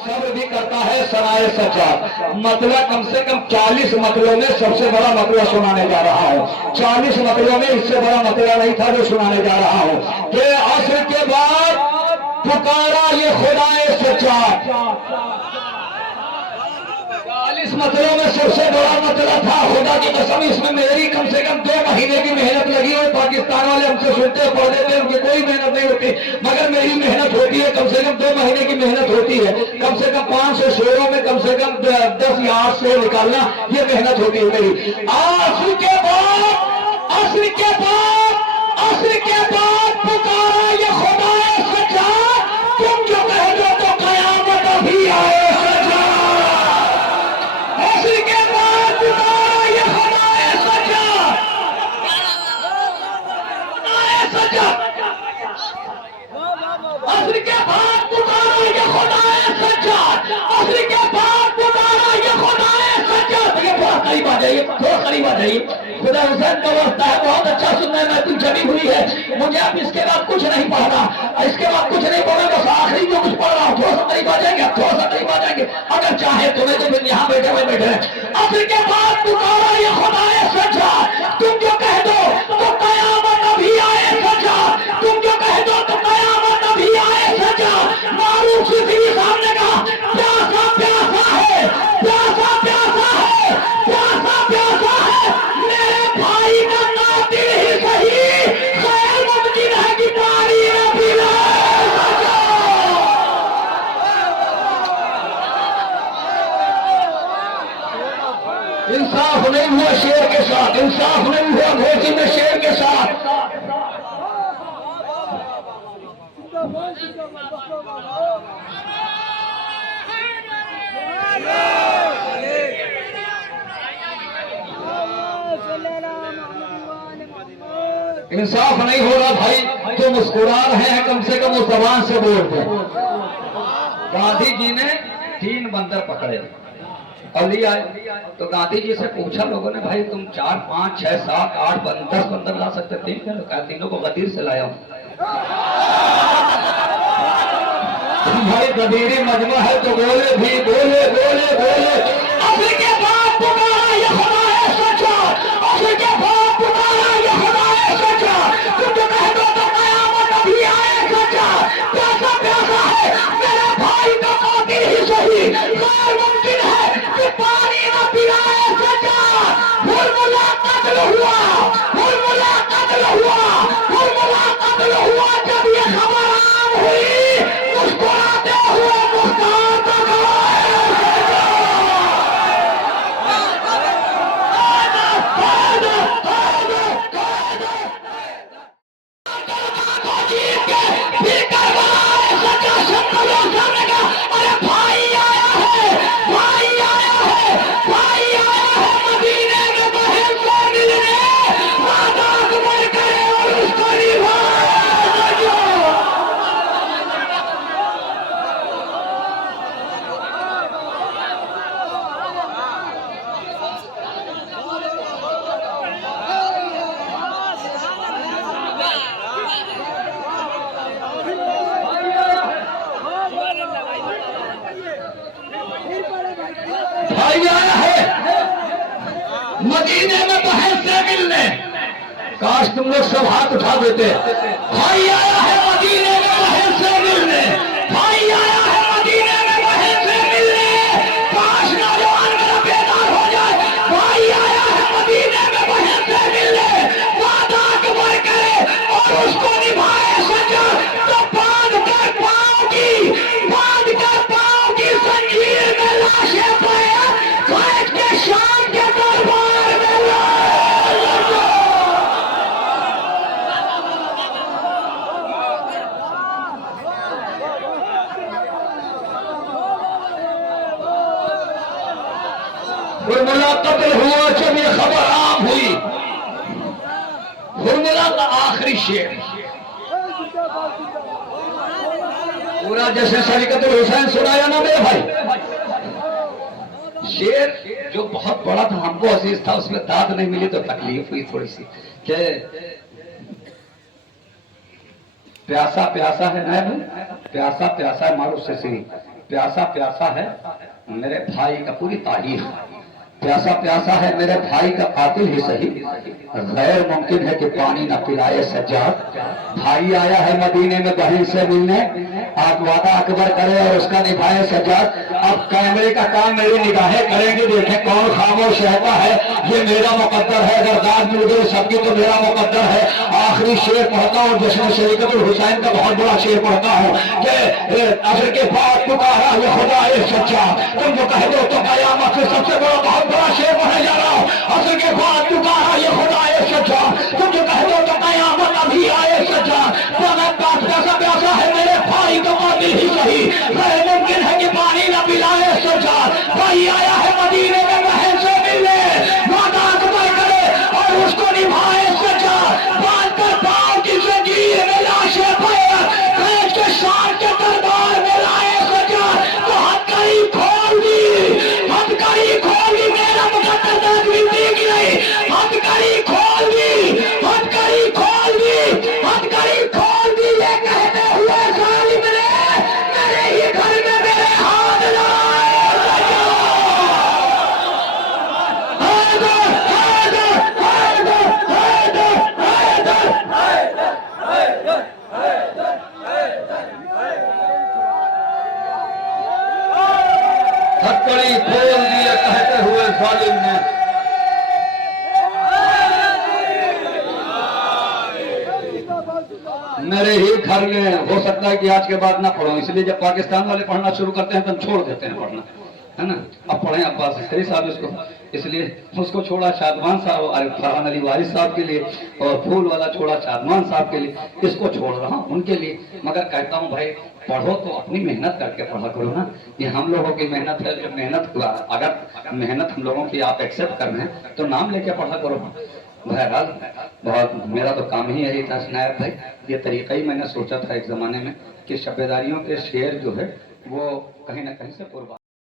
सब्र भी करता है सराय सचा। मतलब कम से कम 40 मतलों में सबसे बड़ा मतला सुनाने जा रहा है। 40 मतलों में इससे बड़ा मतला नहीं था जो सुनाने जा रहा हूं कि असर के बाद पुकारा ये खुदाए सच्चा। 40 मतलों में सबसे बड़ा मतला था खुदा की कसम। इसमें मेरी कम से कम 2 महीने की मेहनत लगी है। पाकिस्तान वाले हमसे सुनते पढ़ देते हैं, उनकी कोई मेहनत नहीं होती, मगर मेरी मेहनत होती है। कम से कम 2 महीने की मेहनत होती है। कम से कम 500 शेरों में कम से कम 10 या 8 शेर निकालना, ये मेहनत होती है मेरी। असर के बाद असर के बाद असर के बाद पुकारा ये खुदाए सच्चा। तुम जो कह दो तो कयामत अभी आए सच्चा। असर के बाद पुकारा ये खुदाए सच्चा, खुदाए सच्चा। असर के बाद पुकारा ये खुदाए सच्चा। असर के बाद पुकारा ये खुदाए सच्चा। थोड़ा करीब आ जाइए, थोड़ा करीब आ जाइए। खुदा हुसैन का वास्ता है, बहुत अच्छा सुनना है। मैं तुम जमी हुई है, मुझे अब इसके बाद कुछ नहीं पढ़ना, इसके बाद कुछ नहीं पढ़ना, बस आखिरी जो कुछ पढ़ रहा हूँ थोड़ा सा करीब आ जाएंगे, थोड़ा सा करीब आ जाएंगे अगर चाहे तो। नहीं तो फिर यहाँ बैठे हुए बैठे हैं। असर के बाद पुकारा ये खुदाए सच्चा। तुम जो कह दो तो कयामत अभी आए सच्चा। तुम जो कह दो तो कयामत अभी आए सच्चा। मारूफ सिद्दीकी साहब ने कहा प्यासा प्यासा है, प्यासा प्यासा है, प्यासा प्यासा है मेरे भाई का नातिल ही सही। खैर मुमकिन है कि पानी न पिलाए सच्चा। इंसाफ नहीं हुआ शेर के साथ, इंसाफ नहीं हुआ घोटी में शेर के साथ। इंसाफ नहीं हो रहा भाई, जो मुस्कुरा रहे हैं कम से कम उस जबान से बोल दे। गांधी जी ने 3 बंदर पकड़े और लिया, तो गांधी जी से पूछा लोगों ने भाई तुम 4, 5, 6, 7, 8, 10 बंदर ला सकते थे? तीनों को गदीर से लाया हूं। भाई गदीरी मजमा है तो बोले भी, बोले बोले बोले। असर के बाद पुकारा ये खुदाए सच्चा। असर के बाद पुकारा ये खुदाए सच्चा। तुम जो कह दो तो कयामत अभी आए सच्चा। प्यासा प्यासा है मेरे भाई का कातिल ही सही। गैर मुमकिन है कि पानी न पिलाए सच्चा। हुरमुला कत्ल हुआ, हुरमुला कत्ल हुआ, हुरमुला कत्ल हुआ। जब ये खबर आम हुई मुस्कुराते हुए मुस्कुराता भाई आया है मदीने में बहन से मिलने। काश तुम लोग सब हाथ उठा देते। भाई आया है मदीने में बहन से मिलने। भाई आया है मदीने में बहन से मिलने। काश नौजवान मेरा बेदार हो जाए। भाई आया है मदीने में बहन से मिलने। वादा अकबर करे और उसको निभाए सच्चा। तो बांध कर पाँव की, बांध कर पाँव की जंजीर में लाशें पाए कैद के शाम के दरबार में हुरमुला कत्ल हुआ। जब ये खबर आम हुई, हुरमुला का आखिरी शेर पूरा जैसे शरीकतुल हुसैन सुनाया ना मेरे भाई। शेर जो बहुत बड़ा था, हमको अजीज था, उसमें दाद नहीं मिली तो तकलीफ हुई थोड़ी सी। क्या प्यासा प्यासा है ना भाई, प्यासा प्यासा है मारूफ से सी। प्यासा प्यासा है मेरे भाई का पूरी तारीख, प्यासा प्यासा है मेरे भाई का कातिल ही सही, गैर मुमकिन है कि पानी न पिलाए सज्जाद। भाई आया है मदीने में बहन से मिलने, आप वादा अकबर करे और उसका निभाए सज्जाद। अब कैमरे का काम मेरी निगाहें करेंगे, देखें कौन खामोश रहता है। ये मेरा मुकद्दर है, अगर दाद मिल गई सबकी तो मेरा मुकद्दर है। आखिरी शेर पढ़ता हूँ, जश्न शरीकतुल हुसैन का बहुत बड़ा शेर पढ़ता हूँ कि असर के बाद पुकारा ये खुदा ए सच्चा, तुम जो कह दो तो कयामत से सबसे बड़ा बहुत बड़ा शेर पढ़ने जा रहा हूँ। असर के बाद पुकारा ये खुदा ए सच्चा, तुम जो कह दो तो कयामत अभी आए सच्चा। प्यासा प्यासा है मेरे भाई तो कातिल ही सही, गैर मुमकिन है कि पानी न पिलाए सच्चा। भाई आया है मदीने में बहन से मिलने, वादा अकबर करे और उसको निभाए सच्चा। बांध कर पाँव की जंजीर में लाशें पैर, खींच के शान के दरबार में लाए सच्चा। तो हथकड़ी खोल दी, हथकड़ी खोल दी, मेरा मुकद्दर तस्वीर देगी नहीं। हथकड़ी खोल दी, हथकड़ी खोल दी, हथकड़ी खोल दी। ये कहते हुए जालिम ने मेरे ही घर में मेरे हाथ लाए सच्चा। हैदर हैदर हैदर हैदर हैदर हथकड़ी खोल दिए कहते हुए जालिम ने। मेरे ही घर में, हो सकता है कि आज के बाद ना पढ़ो, इसलिए जब पाकिस्तान वाले पढ़ना शुरू करते हैं तो हम छोड़ देते हैं पढ़ना, है ना। अब पढ़े अब्बास खरी साहब इसको, इसलिए उसको छोड़ा शादमान साहब फरहान अली वारिस साहब के लिए, और फूल वाला छोड़ा शादमान साहब के लिए, इसको छोड़ रहा हूँ उनके लिए। मगर कहता हूँ भाई पढ़ो तो अपनी मेहनत करके पढ़ा करो ना। ये हम लोगों की मेहनत है, जो मेहनत अगर मेहनत हम लोगों की आप एक्सेप्ट कर रहे हैं तो नाम लेके पढ़ा करो। बहरहाल बहुत मेरा तो काम ही यही था स्नायब भाई, ये तरीका ही मैंने सोचा था एक जमाने में कि शब्बेदारियों के शेर जो है वो कहीं ना कहीं से कुर्बान